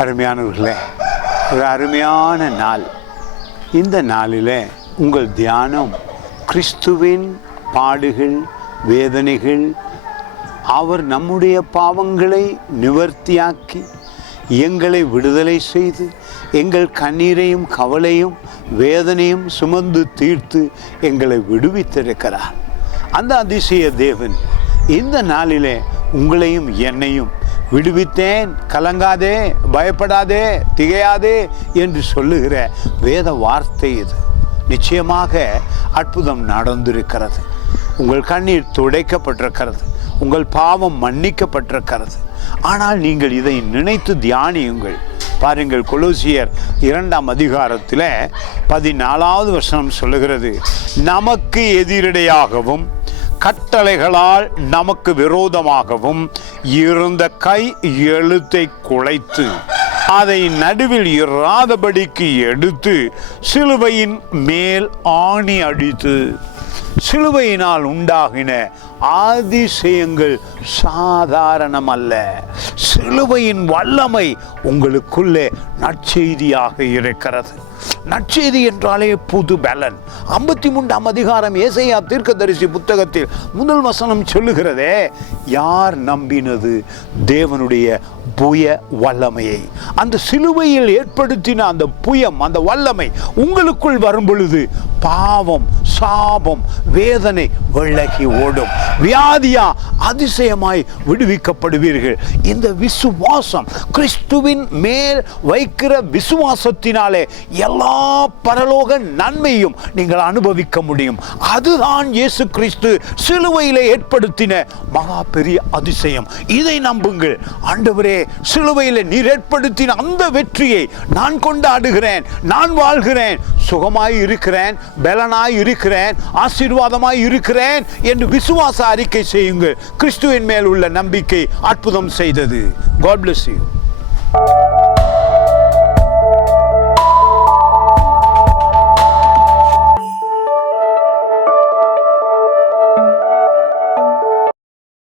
அருமையானவர்களே, ஒரு அருமையான நாள். இந்த நாளில் உங்கள் தியானம் கிறிஸ்துவின் பாடுகள், வேதனைகள், அவர் நம்முடைய பாவங்களை நிவர்த்தியாக்கி எங்களை விடுதலை செய்து எங்கள் கண்ணீரையும் கவலையும் வேதனையும் சுமந்து தீர்த்து எங்களை விடுவித்திருக்கிறார். அந்த அதிசய தேவன் இந்த நாளிலே உங்களையும் என்னையும் விடுவித்தேன், கலங்காதே, பயப்படாதே, திகையாதே என்று சொல்லுகிற வேத வார்த்தை இது. நிச்சயமாக அற்புதம் நடந்திருக்கிறது. உங்கள் கண்ணீர் துடைக்கப்பட்டிருக்கிறது, உங்கள் பாவம் மன்னிக்கப்பட்டிருக்கிறது. ஆனால் நீங்கள் இதை நினைத்து தியானியுங்கள். பாருங்கள், கொலோசியர் 2ஆம் அதிகாரத்தில் 14வது வசனம் சொல்லுகிறது, நமக்கு எதிரடையாகவும் கட்டளைகளால் நமக்கு விரோதமாகவும் இருந்த கை எழுத்தை குலைத்து அதை நடுவில் இராதபடிக்கு எடுத்து சிலுவையின் மேல் ஆணி அடித்து. சிலுவையினால் உண்டாகின அதிசயங்கள் சாதாரணமல்ல. சிலுவையின் வல்லமை உங்களுக்குள்ளே நற்செய்தியாக இருக்கிறது. நற்செய்தி என்றாலே புது பலன். 53ஆம் அதிகாரம் ஏசாயா தீர்க்கதரிசி புத்தகத்தில் முதல் வசனம் சொல்லுகிறதே, யார் நம்பினது தேவனுடைய புய வல்லமையை? அந்த சிலுவையில் ஏற்படுத்தின அந்த புயம், அந்த வல்லமை உங்களுக்குள் வரும் பொழுது பாவம், சாபம், வேதனை விலகி ஓடும். வியாதியா அதிசயமாய் விடுவிக்கப்படுவீர்கள். இந்த விசுவாசம், கிறிஸ்துவின் மேல் வைக்கிற விசுவாசத்தினாலே எல்லா பரலோக நன்மையும் நீங்கள் அனுபவிக்க முடியும். அதுதான் இயேசு கிறிஸ்து சிலுவையிலே ஏற்படுத்தின மகா பெரிய அதிசயம். இதை நம்புங்கள். ஆண்டவரே, சிலுவையில் நீர் ஏற்படுத்தின அந்த வெற்றியை நான் கொண்டாடுகிறேன், நான் வாழ்கிறேன், சுகமாய் இருக்கிறேன், பலனாய் இருக்கிறேன், ஆசீர்வாதமாய் இருக்கிறேன் என்று விசுவாச அறிக்கை செய்யுங்கள். கிறிஸ்துவின் மேல் உள்ள நம்பிக்கை அற்புதம் செய்தது. God bless you.